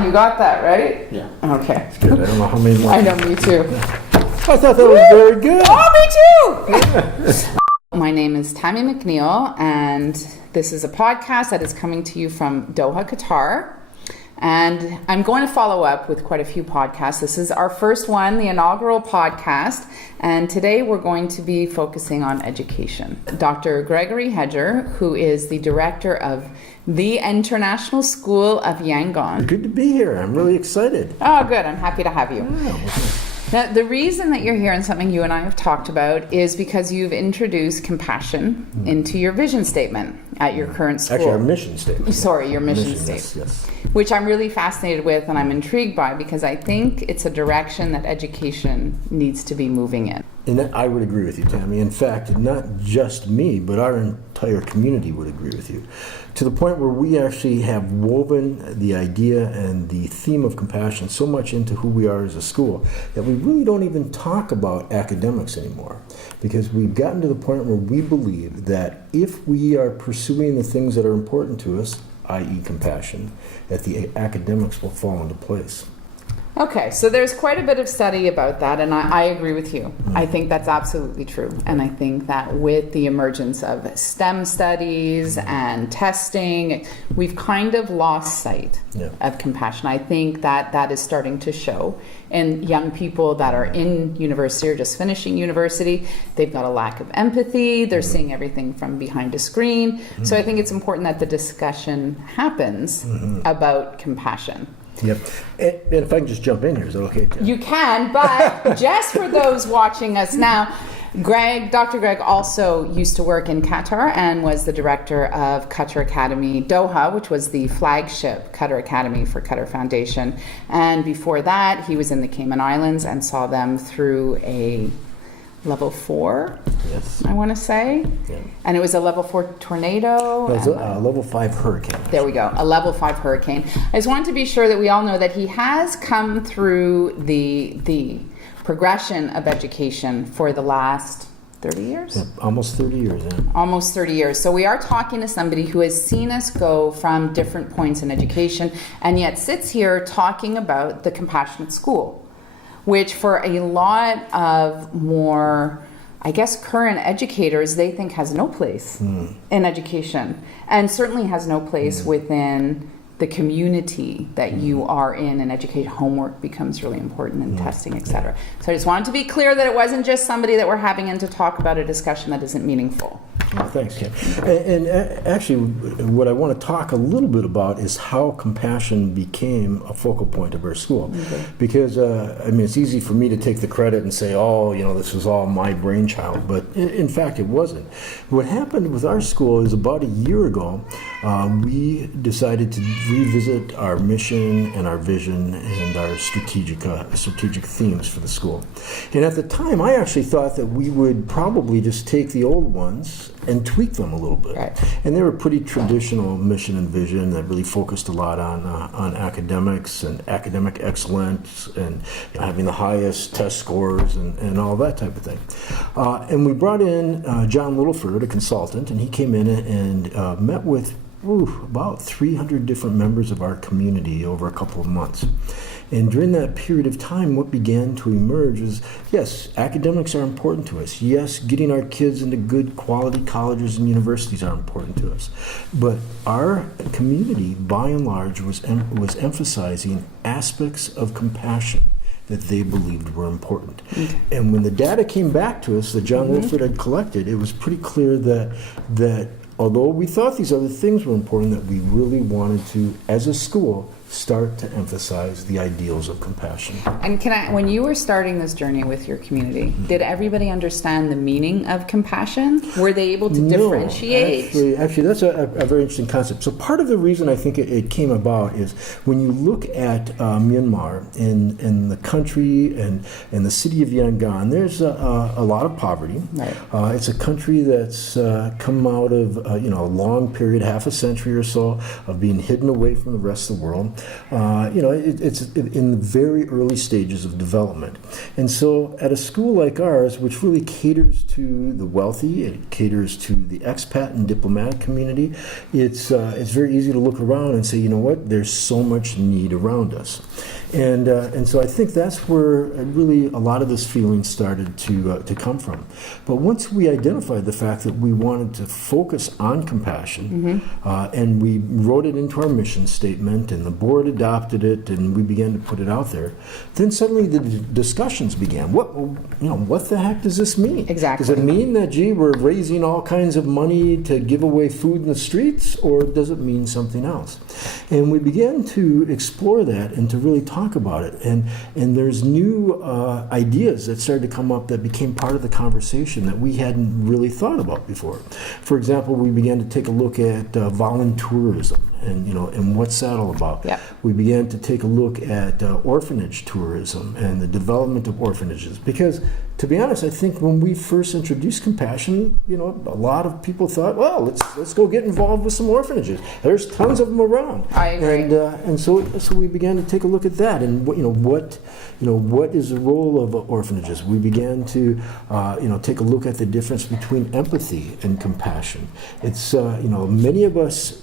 on, you got that, right? Yeah. Okay. It's good. I don't know how many more. I know, me too. I thought that was very good. Oh, me too! My name is Tammy McNeil, and this is a podcast that is coming to you from Doha, Qatar. And I'm going to follow up with quite a few podcasts. This is our first one, the inaugural podcast. And today we're going to be focusing on education. Dr. Gregory Hedger, who is the director of the International School of Yangon. Good to be here. I'm really excited. Oh, good. I'm happy to have you. Yeah. Now, the reason that you're here and something you and I have talked about is because you've introduced compassion into your vision statement at your current school. Actually, our mission statement. Sorry, your mission statement. Yes. Which I'm really fascinated with and I'm intrigued by because I think it's a direction that education needs to be moving in. And I would agree with you, Tammy. In fact, not just me, but our entire community would agree with you. To the point where we actually have woven the idea and the theme of compassion so much into who we are as a school that we really don't even talk about academics anymore. Because we've gotten to the point where we believe that if we are pursuing the things that are important to us, i.e. compassion, that the academics will fall into place. Okay, so there's quite a bit of study about that, and I agree with you. I think that's absolutely true. And I think that with the emergence of STEM studies and testing, we've kind of lost sight of compassion. I think that that is starting to show in young people that are in university or just finishing university. They've got a lack of empathy. They're seeing everything from behind a screen. So I think it's important that the discussion happens about compassion. Yep. And if I can just jump in here, is that okay, Jen? You can, but just for those watching us now, Dr. Greg also used to work in Qatar and was the director of Qatar Academy Doha, which was the flagship Qatar Academy for Qatar Foundation. And before that, he was in the Cayman Islands and saw them through a level 4, yes, I want to say. Yeah. And it was a level 4 tornado. It was a level 5 hurricane. There we go, a level 5 hurricane. I just wanted to be sure that we all know that he has come through the progression of education for the last 30 years? Yeah, almost 30 years, yeah. Almost 30 years. So we are talking to somebody who has seen us go from different points in education and yet sits here talking about the compassionate school, which for a lot of more, I guess, current educators, they think has no place in education and certainly has no place within the community that you are in, and education. Homework becomes really important in testing, etc. So I just wanted to be clear that it wasn't just somebody that we're having in to talk about a discussion that isn't meaningful. Well, thanks, Ken. And actually, what I want to talk a little bit about is how compassion became a focal point of our school. Because, I mean, it's easy for me to take the credit and say, oh, you know, this was all my brainchild. But in fact, it wasn't. What happened with our school is about a year ago, we decided to revisit our mission and our vision and our strategic themes for the school. And at the time, I actually thought that we would probably just take the old ones and tweak them a little bit. Right. And they were pretty traditional mission and vision that really focused a lot on academics and academic excellence and having the highest test scores and all that type of thing. And we brought in John Littleford, a consultant, and he came in and met with about 300 different members of our community over a couple of months. And during that period of time, what began to emerge is, yes, academics are important to us. Yes, getting our kids into good quality colleges and universities are important to us. But our community, by and large, was emphasizing aspects of compassion that they believed were important. And when the data came back to us that John Wilford had collected, it was pretty clear that although we thought these other things were important, that we really wanted to, as a school, start to emphasize the ideals of compassion. And when you were starting this journey with your community, did everybody understand the meaning of compassion? Were they able to differentiate? Actually, that's a very interesting concept. So part of the reason I think it came about is when you look at Myanmar in the country and the city of Yangon, there's a lot of poverty. Right. It's a country that's come out of a long period, half a century or so, of being hidden away from the rest of the world. It's in the very early stages of development. And so at a school like ours, which really caters to the wealthy, it caters to the expat and diplomatic community, it's very easy to look around and say, you know what, there's so much need around us. And so I think that's where really a lot of this feeling started to come from. But once we identified the fact that we wanted to focus on compassion, and we wrote it into our mission statement, and the board adopted it, and we began to put it out there, then suddenly the discussions began. What the heck does this mean? Exactly. Does it mean that, gee, we're raising all kinds of money to give away food in the streets, or does it mean something else? And we began to explore that and to really talk about it. And there's new ideas that started to come up that became part of the conversation that we hadn't really thought about before. For example, we began to take a look at voluntourism and what's that all about. Yeah. We began to take a look at orphanage tourism and the development of orphanages, because to be honest, I think when we first introduced compassion, a lot of people thought, well, let's go get involved with some orphanages. There's tons of them around. I agree. And so we began to take a look at that, and what is the role of orphanages. We began to take a look at the difference between empathy and compassion. It's many of us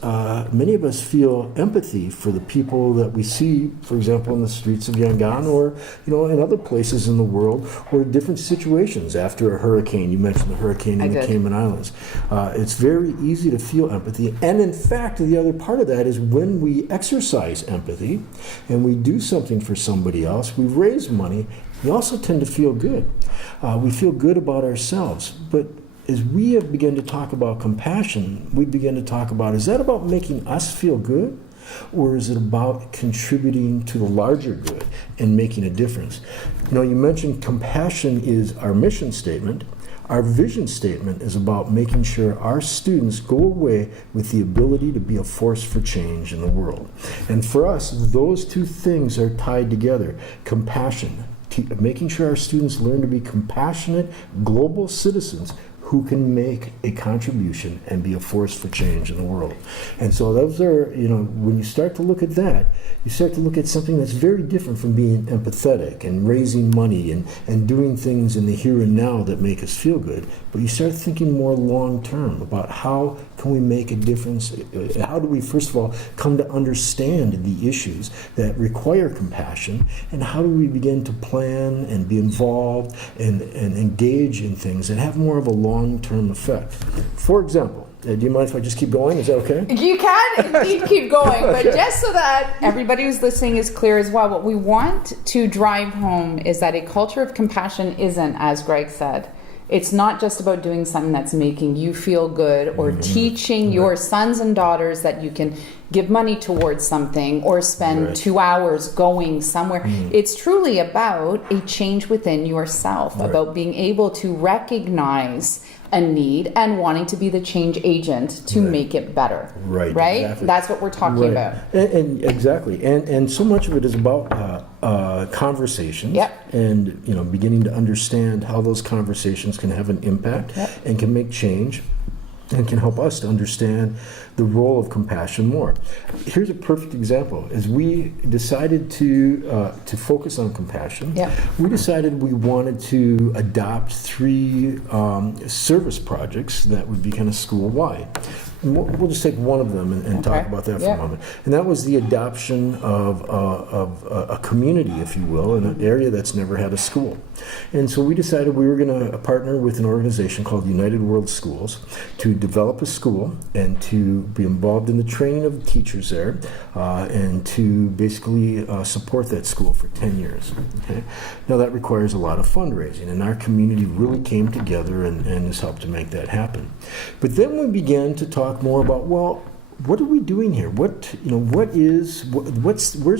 feel empathy for the people that we see, for example, in the streets of Yangon, or in other places in the world, or different situations after a hurricane. You mentioned the hurricane in the Cayman Islands. It's very easy to feel empathy, and in fact, the other part of that is when we exercise empathy and we do something for somebody else, we raise money, we also tend to feel good. We feel good about ourselves. But as we have begun to talk about compassion, we begin to talk about, is that about making us feel good? Or is it about contributing to the larger good and making a difference? You mentioned compassion is our mission statement. Our vision statement is about making sure our students go away with the ability to be a force for change in the world. And for us, those two things are tied together. Compassion, making sure our students learn to be compassionate global citizens who can make a contribution and be a force for change in the world. And so those are, when you start to look at that, you start to look at something that's very different from being empathetic and raising money and doing things in the here and now that make us feel good. But you start thinking more long term about how can we make a difference? How do we, first of all, come to understand the issues that require compassion? And how do we begin to plan and be involved and engage in things that have more of a long-term effect? For example, do you mind if I just keep going? Is that okay? You can indeed keep going, but just so that everybody who's listening is clear as well, what we want to drive home is that a culture of compassion isn't, as Greg said, it's not just about doing something that's making you feel good or teaching your sons and daughters that you can give money towards something or spend 2 hours going somewhere. It's truly about a change within yourself, about being able to recognize a need and wanting to be the change agent to make it better. Right? Exactly. That's what we're talking about. And exactly. And so much of it is about conversations and beginning to understand how those conversations can have an impact and can make change and can help us to understand the role of compassion more. Here's a perfect example. As we decided to focus on compassion, we decided we wanted to adopt 3 service projects that would be kind of school-wide. We'll just take one of them and talk about that for a moment. And that was the adoption of a community, if you will, in an area that's never had a school. And so we decided we were going to partner with an organization called United World Schools to develop a school and to be involved in the training of the teachers there and to basically support that school for 10 years. Okay? Now that requires a lot of fundraising, and our community really came together and has helped to make that happen. But then we began to talk more about, well, what are we doing here? Where's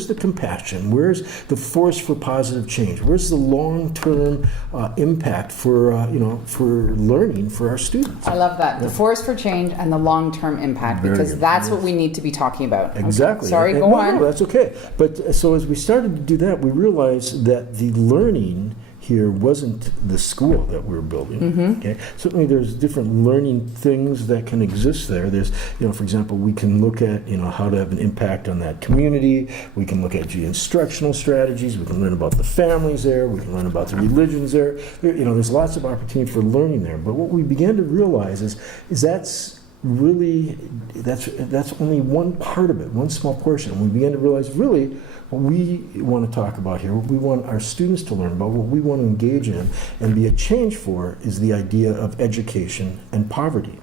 the compassion? Where's the force for positive change? Where's the long-term impact for learning for our students? I love that. The force for change and the long-term impact, because that's what we need to be talking about. Exactly. Okay. Sorry, go on. No, that's okay. But so as we started to do that, we realized that the learning here wasn't the school that we were building. Okay, certainly there's different learning things that can exist there. There's, for example, we can look at, how to have an impact on that community. We can look at instructional strategies. We can learn about the families there. We can learn about the religions there. There's lots of opportunity for learning there. But what we began to realize is that's only one part of it, one small portion. And we began to realize really what we want to talk about here, what we want our students to learn about, what we want to engage in and be a change for is the idea of education and poverty.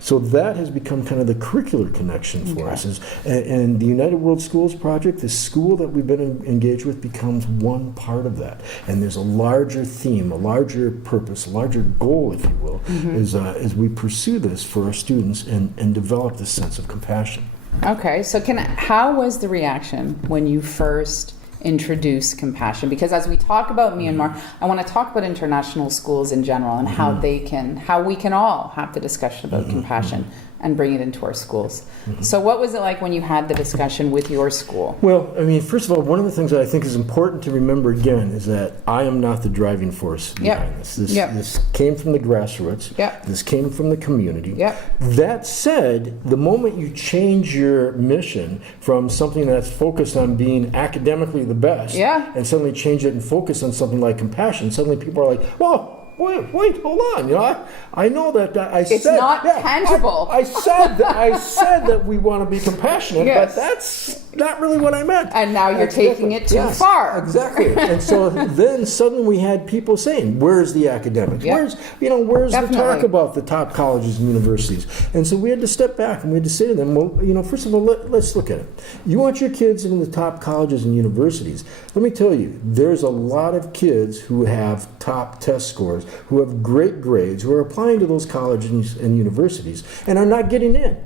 So that has become kind of the curricular connection for us. And the United World Schools Project, the school that we've been engaged with, becomes one part of that. And there's a larger theme, a larger purpose, a larger goal, if you will, as we pursue this for our students and develop this sense of compassion. Okay, so how was the reaction when you first introduce compassion? Because as we talk about Myanmar, I want to talk about international schools in general and how we can all have the discussion about compassion and bring it into our schools. So what was it like when you had the discussion with your school? Well, first of all, one of the things that I think is important to remember again is that I am not the driving force behind this. This came from the grassroots. This came from the community. That said, the moment you change your mission from something that's focused on being academically the best and suddenly change it and focus on something like compassion, suddenly people are like, whoa, wait, hold on. I know that it's not tangible. I said that we want to be compassionate, but that's not really what I meant. And now you're taking it too far. Exactly. And so then suddenly we had people saying, "Where's the academics? Where's the talk about the top colleges and universities?" And so we had to step back and we had to say to them, "Well, first of all, let's look at it. You want your kids in the top colleges and universities? Let me tell you, there's a lot of kids who have top test scores, who have great grades, who are applying to those colleges and universities and are not getting in."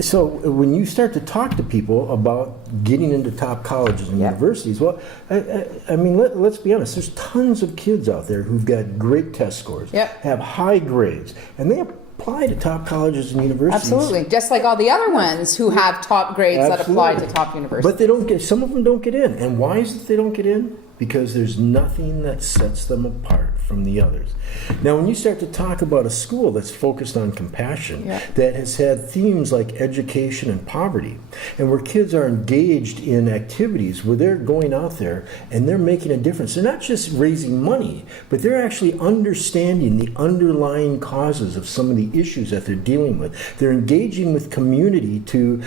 So when you start to talk to people about getting into top colleges and universities, well, let's be honest. There's tons of kids out there who've got great test scores, have high grades, and they apply to top colleges and universities. Absolutely, just like all the other ones who have top grades that apply to top universities. But they don't get. Some of them don't get in, and why is it they don't get in? Because there's nothing that sets them apart from the others. Now, when you start to talk about a school that's focused on compassion, that has had themes like education and poverty, and where kids are engaged in activities where they're going out there and they're making a difference. They're not just raising money, but they're actually understanding the underlying causes of some of the issues that they're dealing with. They're engaging with community to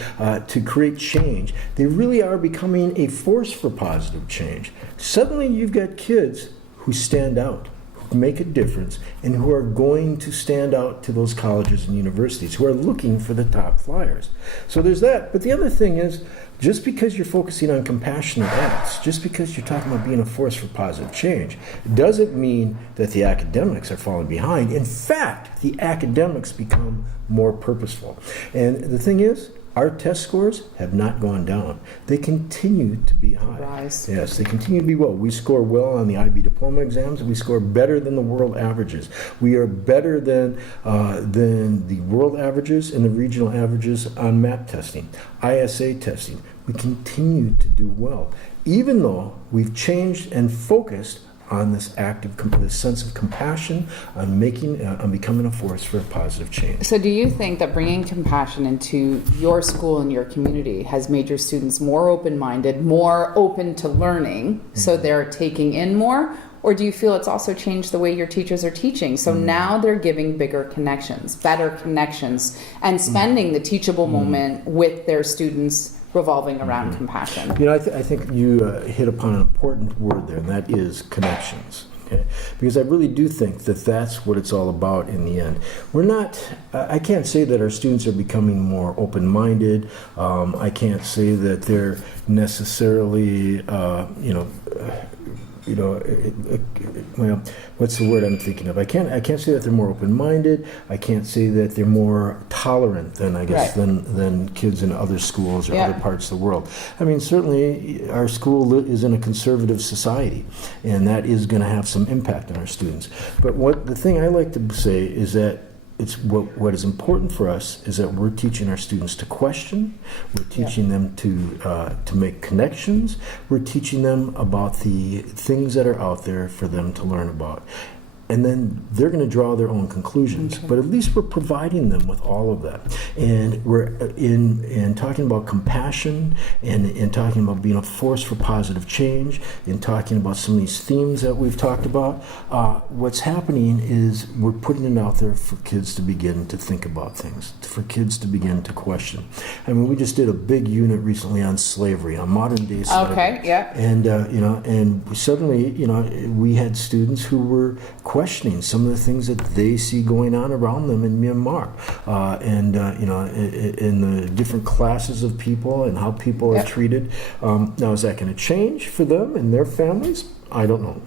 create change. They really are becoming a force for positive change. Suddenly you've got kids who stand out, who make a difference, and who are going to stand out to those colleges and universities, who are looking for the top flyers. So there's that. But the other thing is, just because you're focusing on compassionate acts, just because you're talking about being a force for positive change, doesn't mean that the academics are falling behind. In fact, the academics become more purposeful. And the thing is, our test scores have not gone down. They continue to be high. Rise. Yes, they continue to be well. We score well on the IB diploma exams. We score better than the world averages. We are better than the world averages and the regional averages on MAP testing, ISA testing. We continue to do well, even though we've changed and focused on this this sense of compassion, on becoming a force for positive change. So do you think that bringing compassion into your school and your community has made your students more open-minded, more open to learning, so they're taking in more? Or do you feel it's also changed the way your teachers are teaching? So now they're giving bigger connections, better connections, and spending the teachable moment with their students revolving around compassion. I think you hit upon an important word there, and that is connections. Okay? Because I really do think that that's what it's all about in the end. We're not, I can't say that our students are becoming more open-minded. I can't say that they're necessarily, well, what's the word I'm thinking of? I can't say that they're more open-minded. I can't say that they're more tolerant than, I guess, than kids in other schools or other parts of the world. Certainly our school is in a conservative society, and that is going to have some impact on our students. But the thing I like to say is that it's what is important for us is that we're teaching our students to question, we're teaching them to make connections, we're teaching them about the things that are out there for them to learn about. And then they're going to draw their own conclusions. Okay. But at least we're providing them with all of that. And we're in talking about compassion and in talking about being a force for positive change, in talking about some of these themes that we've talked about. What's happening is we're putting it out there for kids to begin to think about things, for kids to begin to question. I mean, we just did a big unit recently on slavery, on modern day slavery. Okay, yeah. And and suddenly, we had students who were questioning some of the things that they see going on around them in Myanmar, in the different classes of people and how people are treated. Now, is that going to change for them and their families? I don't know.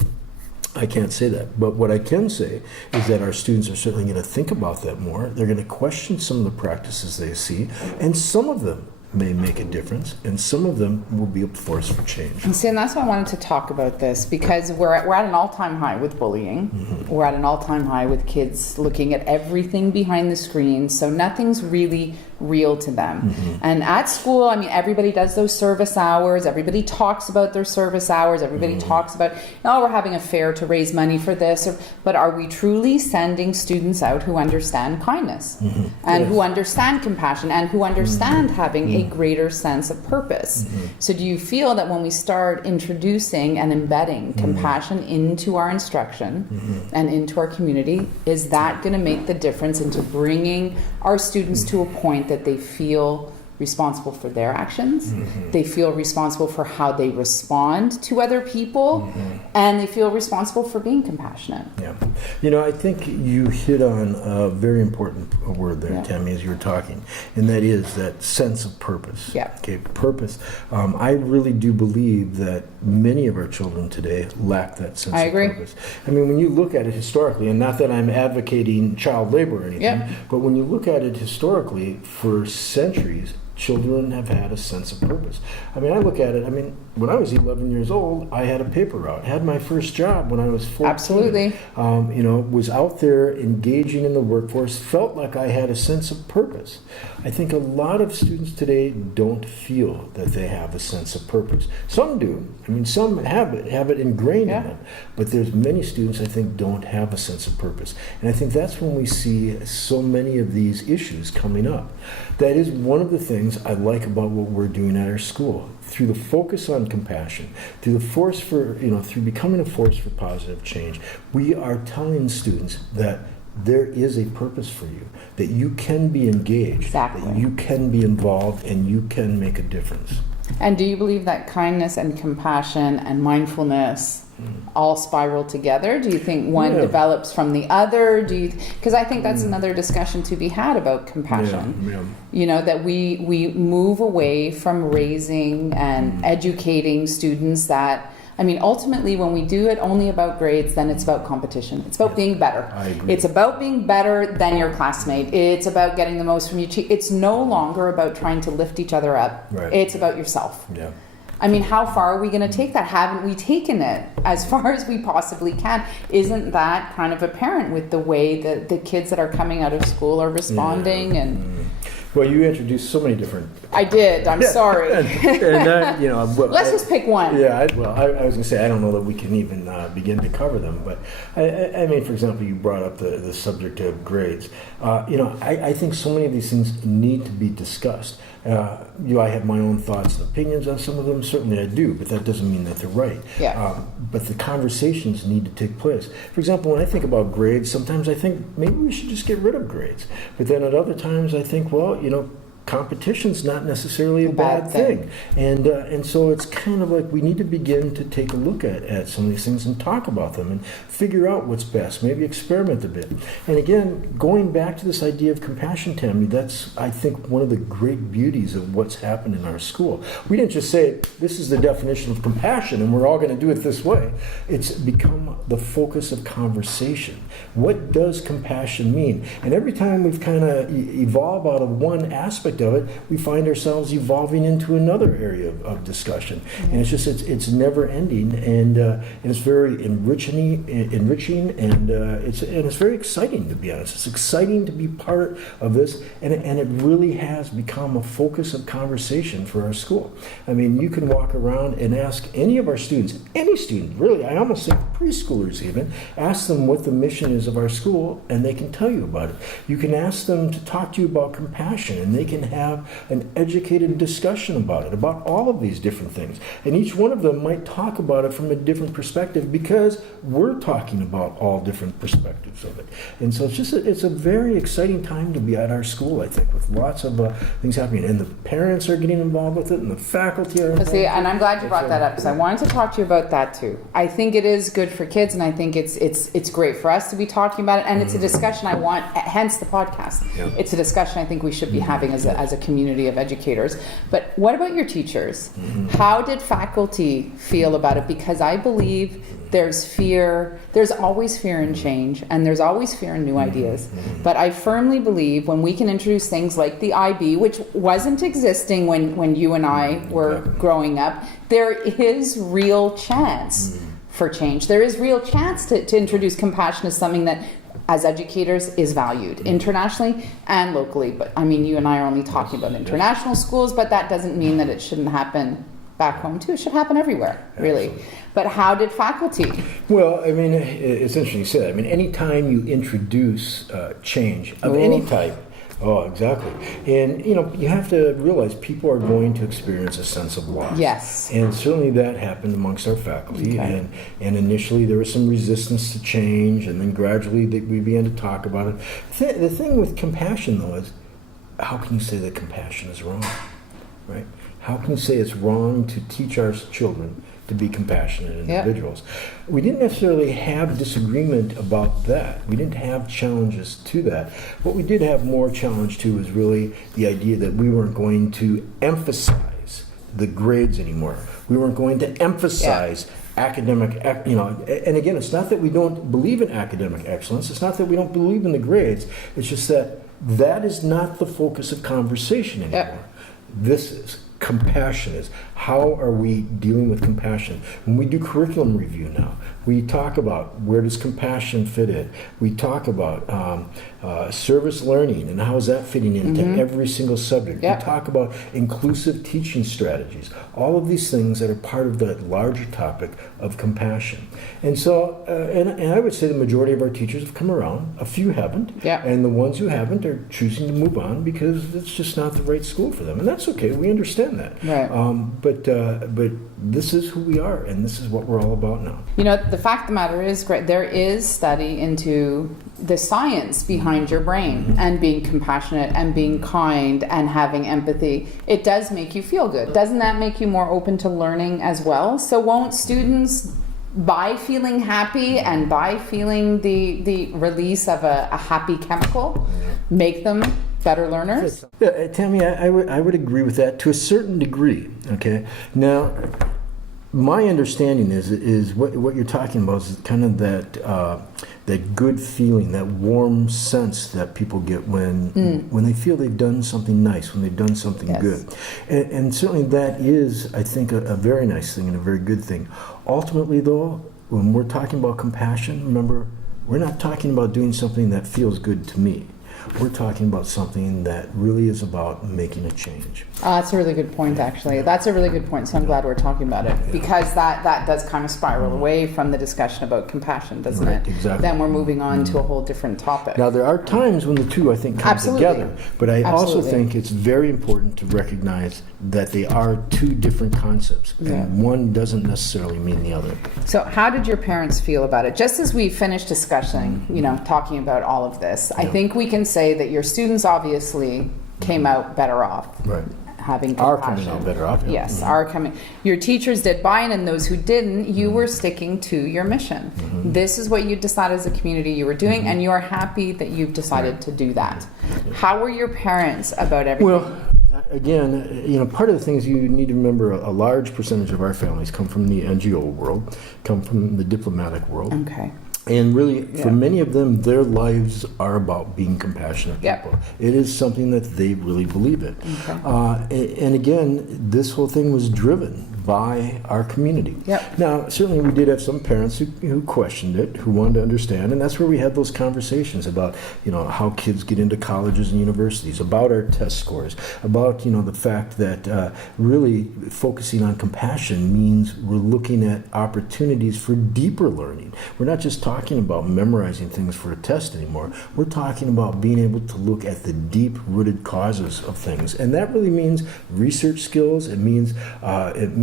I can't say that. But what I can say is that our students are certainly going to think about that more. They're going to question some of the practices they see, and some of them may make a difference, and some of them will be a force for change. And see, and that's why I wanted to talk about this, because we're at an all-time high with bullying. Mm-hmm. We're at an all-time high with kids looking at everything behind the screen, so nothing's really real to them. Mm-hmm. And at school, I mean, everybody does those service hours. Everybody talks about their service hours. Everybody talks about, we're having a fair to raise money for this. But are we truly sending students out who understand kindness and who understand compassion and who understand having a greater sense of purpose? So do you feel that when we start introducing and embedding compassion into our instruction and into our community, is that going to make the difference into bringing our students to a point that they feel responsible for their actions, they feel responsible for how they respond to other people, and they feel responsible for being compassionate? Yeah. I think you hit on a very important word there, Tammy, as you were talking, and that is that sense of purpose. Yeah. Okay, purpose. I really do believe that many of our children today lack that sense of purpose. I mean, when you look at it historically, and not that I'm advocating child labor or anything, but when you look at it historically, for centuries, children have had a sense of purpose. I mean, I look at it, when I was 11 years old, I had a paper route. Had my first job when I was 14. Absolutely. Was out there engaging in the workforce, felt like I had a sense of purpose. I think a lot of students today don't feel that they have a sense of purpose. Some do. Some have it ingrained in them. But there's many students, I think, don't have a sense of purpose. And I think that's when we see so many of these issues coming up. That is one of the things I like about what we're doing at our school. Through the focus on compassion, through the force for, through becoming a force for positive change, we are telling students that there is a purpose for you, that you can be engaged, that you can be involved, and you can make a difference. And do you believe that kindness and compassion and mindfulness all spiral together? Do you think one develops from the other? Because I think that's another discussion to be had about compassion. That we move away from raising and educating students that, ultimately when we do it only about grades, then it's about competition. It's about being better. I agree. It's about being better than your classmate. It's about getting the most from you. It's no longer about trying to lift each other up. Right. It's about yourself. Yeah. How far are we going to take that? Haven't we taken it as far as we possibly can? Isn't that kind of apparent with the way that the kids that are coming out of school are responding? And well, you introduced so many different. I did. I'm sorry. Let's just pick one. Yeah. I was going to say I don't know that we can even begin to cover them, but for example, you brought up the subject of grades. I think so many of these things need to be discussed. I have my own thoughts and opinions on some of them. Certainly I do, but that doesn't mean that they're right. Yeah. But the conversations need to take place. For example, when I think about grades, sometimes I think maybe we should just get rid of grades. But then at other times I think, competition's not necessarily a bad thing. And so it's kind of like we need to begin to take a look at some of these things and talk about them and figure out what's best, maybe experiment a bit. And again, going back to this idea of compassion, Tammy, that's, I think, one of the great beauties of what's happened in our school. We didn't just say, this is the definition of compassion and we're all going to do it this way. It's become the focus of conversation. What does compassion mean? And every time we've kind of evolved out of one aspect aspect of it, we find ourselves evolving into another area of discussion. And it's never ending, and it's very enriching, and it's very exciting, to be honest. It's exciting to be part of this, and it really has become a focus of conversation for our school. I mean, you can walk around and ask any of our students, any student, really, I almost say preschoolers even, ask them what the mission is of our school, and they can tell you about it. You can ask them to talk to you about compassion, and they can have an educated discussion about it, about all of these different things. And each one of them might talk about it from a different perspective, because we're talking about all different perspectives of it. And so it's a very exciting time to be at our school, I think, with lots of things happening. And the parents are getting involved with it, and the faculty are involved. See, and I'm glad you brought that up, because I wanted to talk to you about that too. I think it is good for kids, and I think it's great for us to be talking about it, and it's a discussion I want, hence the podcast. Yeah. It's a discussion I think we should be having as a community of educators. But what about your teachers? How did faculty feel about it? Because I believe there's fear, there's always fear in change, and there's always fear in new ideas. But I firmly believe when we can introduce things like the IB, which wasn't existing when you and I were growing up, there is real chance for change. There is real chance to introduce compassion as something that, as educators, is valued internationally and locally. But I mean, you and I are only talking about international schools, but that doesn't mean that it shouldn't happen back home too. It should happen everywhere, really. Absolutely. But how did faculty? Well, I mean, it's interesting you say that. I mean, anytime you introduce change of any type, oh, exactly. And, you have to realize people are going to experience a sense of loss. Yes. And certainly that happened amongst our faculty. Okay. And initially there was some resistance to change, and then gradually we began to talk about it. The thing with compassion, though, is how can you say that compassion is wrong, right? How can you say it's wrong to teach our children to be compassionate individuals? Yep. We didn't necessarily have disagreement about that. We didn't have challenges to that. What we did have more challenge to was really the idea that we weren't going to emphasize the grades anymore. We weren't going to emphasize academic, and again, it's not that we don't believe in academic excellence. It's not that we don't believe in the grades. It's just that is not the focus of conversation anymore. Yep. This is. Compassion is. How are we dealing with compassion? When we do curriculum review now, we talk about where does compassion fit in. We talk about service learning and how is that fitting into every single subject. Yep. We talk about inclusive teaching strategies. All of these things that are part of that larger topic of compassion. And so, and I would say the majority of our teachers have come around. A few haven't. Yep. And the ones who haven't are choosing to move on because it's just not the right school for them. And that's okay. We understand that. Right. But this is who we are, and this is what we're all about now. The fact of the matter is, there is study into the science behind your brain and being compassionate and being kind and having empathy. It does make you feel good. Doesn't that make you more open to learning as well? So won't students, by feeling happy and by feeling the release of a happy chemical, make them better learners? Yeah, Tammy, I would agree with that to a certain degree. Okay. Now, my understanding is what you're talking about is kind of that good feeling, that warm sense that people get when they feel they've done something nice, when they've done something good. And certainly that is, I think, a very nice thing and a very good thing. Ultimately, though, when we're talking about compassion, remember, we're not talking about doing something that feels good to me. We're talking about something that really is about making a change. That's a really good point, actually. That's a really good point, so I'm glad we're talking about it, because that does kind of spiral away from the discussion about compassion, doesn't it? Exactly. Then we're moving on to a whole different topic. Now, there are times when the two, I think, come together, but I also Absolutely. think it's very important to recognize that they are two different concepts, and one doesn't necessarily mean the other. So how did your parents feel about it? Just as we finished discussing, talking about all of this, I think we can say that your students obviously came out better off. Right. Having Are compassion. coming out better off. Yeah. Yes, are coming. Your teachers did buy in, and those who didn't, you were sticking to your mission. This is what you decided as a community you were doing, and you are happy that you've decided to do that. How were your parents about everything? Well, again, part of the things you need to remember, a large percentage of our families come from the NGO world, come from the diplomatic world. Okay. And really, Yeah. for many of them, their lives are about being compassionate Yep. people. It is something that they really believe in. Okay. And again, this whole thing was driven by our community. Yep. Now, certainly we did have some parents who questioned it, who wanted to understand, and that's where we had those conversations about, how kids get into colleges and universities, about our test scores, about, the fact that really focusing on compassion means we're looking at opportunities for deeper learning. We're not just talking about memorizing things for a test anymore. We're talking about being able to look at the deep-rooted causes of things, and that really means research skills. It means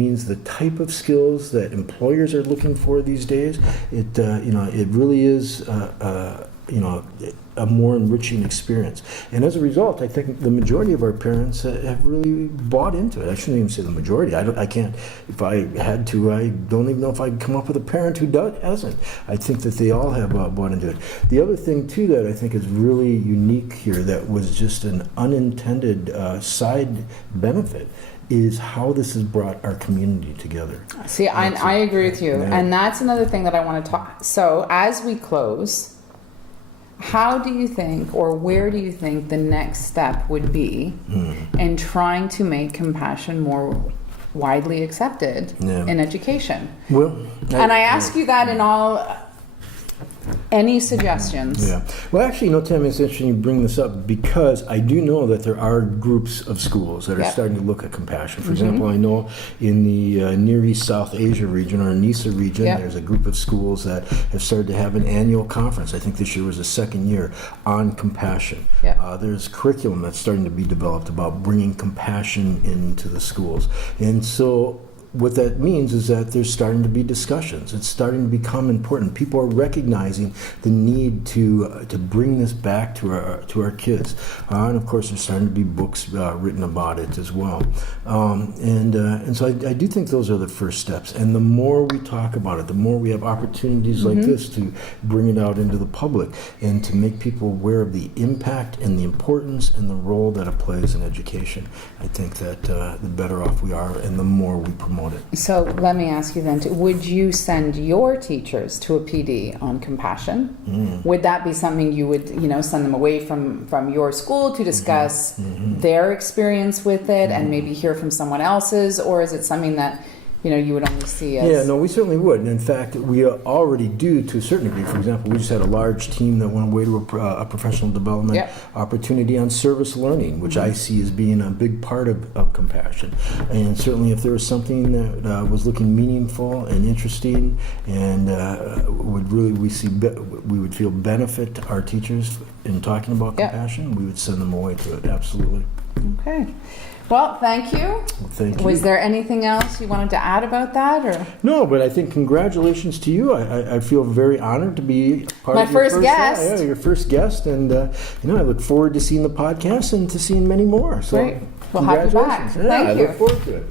the type of skills that employers are looking for these days. It really is a more enriching experience. And as a result, I think the majority of our parents have really bought into it. I shouldn't even say the majority. I can't, if I had to, I don't even know if I'd come up with a parent who hasn't. I think that they all have bought into it. The other thing, too, that I think is really unique here that was just an unintended side benefit is how this has brought our community together. See, I agree with you. Yeah. And that's another thing that I want to talk. So as we close, how do you think, or where do you think the next step would be in trying to make compassion more widely accepted in education? Well, And I ask you that in all, any suggestions? Yeah. Well, actually, Tammy, it's interesting you bring this up because I do know that there are groups of schools that are Yep. starting to look at compassion. For example, I know in the Near East South Asia region or NISA region, Yep. there's a group of schools that have started to have an annual conference. I think this year was the second year on compassion. Yep. There's curriculum that's starting to be developed about bringing compassion into the schools. And so what that means is that there's starting to be discussions. It's starting to become important. People are recognizing the need to bring this back to our kids, and of course, there's starting to be books written about it as well. And so I do think those are the first steps. And the more we talk about it, the more we have opportunities like this to bring it out into the public and to make people aware of the impact and the importance and the role that it plays in education. I think that the better off we are, and the more we promote it. So let me ask you then, would you send your teachers to a PD on compassion? Would that be something you would, send them away from your school to discuss their experience with it and maybe hear from someone else's? Or is it something that, you would only see as... Yeah, no, we certainly would. And in fact, we already do to a certain degree. For example, we just had a large team that went away to a professional development opportunity on service learning, which I see as being a big part of compassion. And certainly if there was something that was looking meaningful and interesting and we would feel benefit to our teachers in talking about compassion, we would send them away to it, absolutely. Okay. Well, thank you. Thank you. Was there anything else you wanted to add about that, or? No, but I think congratulations to you. I feel very honored to be part My of your first guest. Yeah, your first guest, and I look forward to seeing the podcast and to seeing many more. So, Great. We'll have you back. congratulations. Yeah, Thank I you. look forward to it.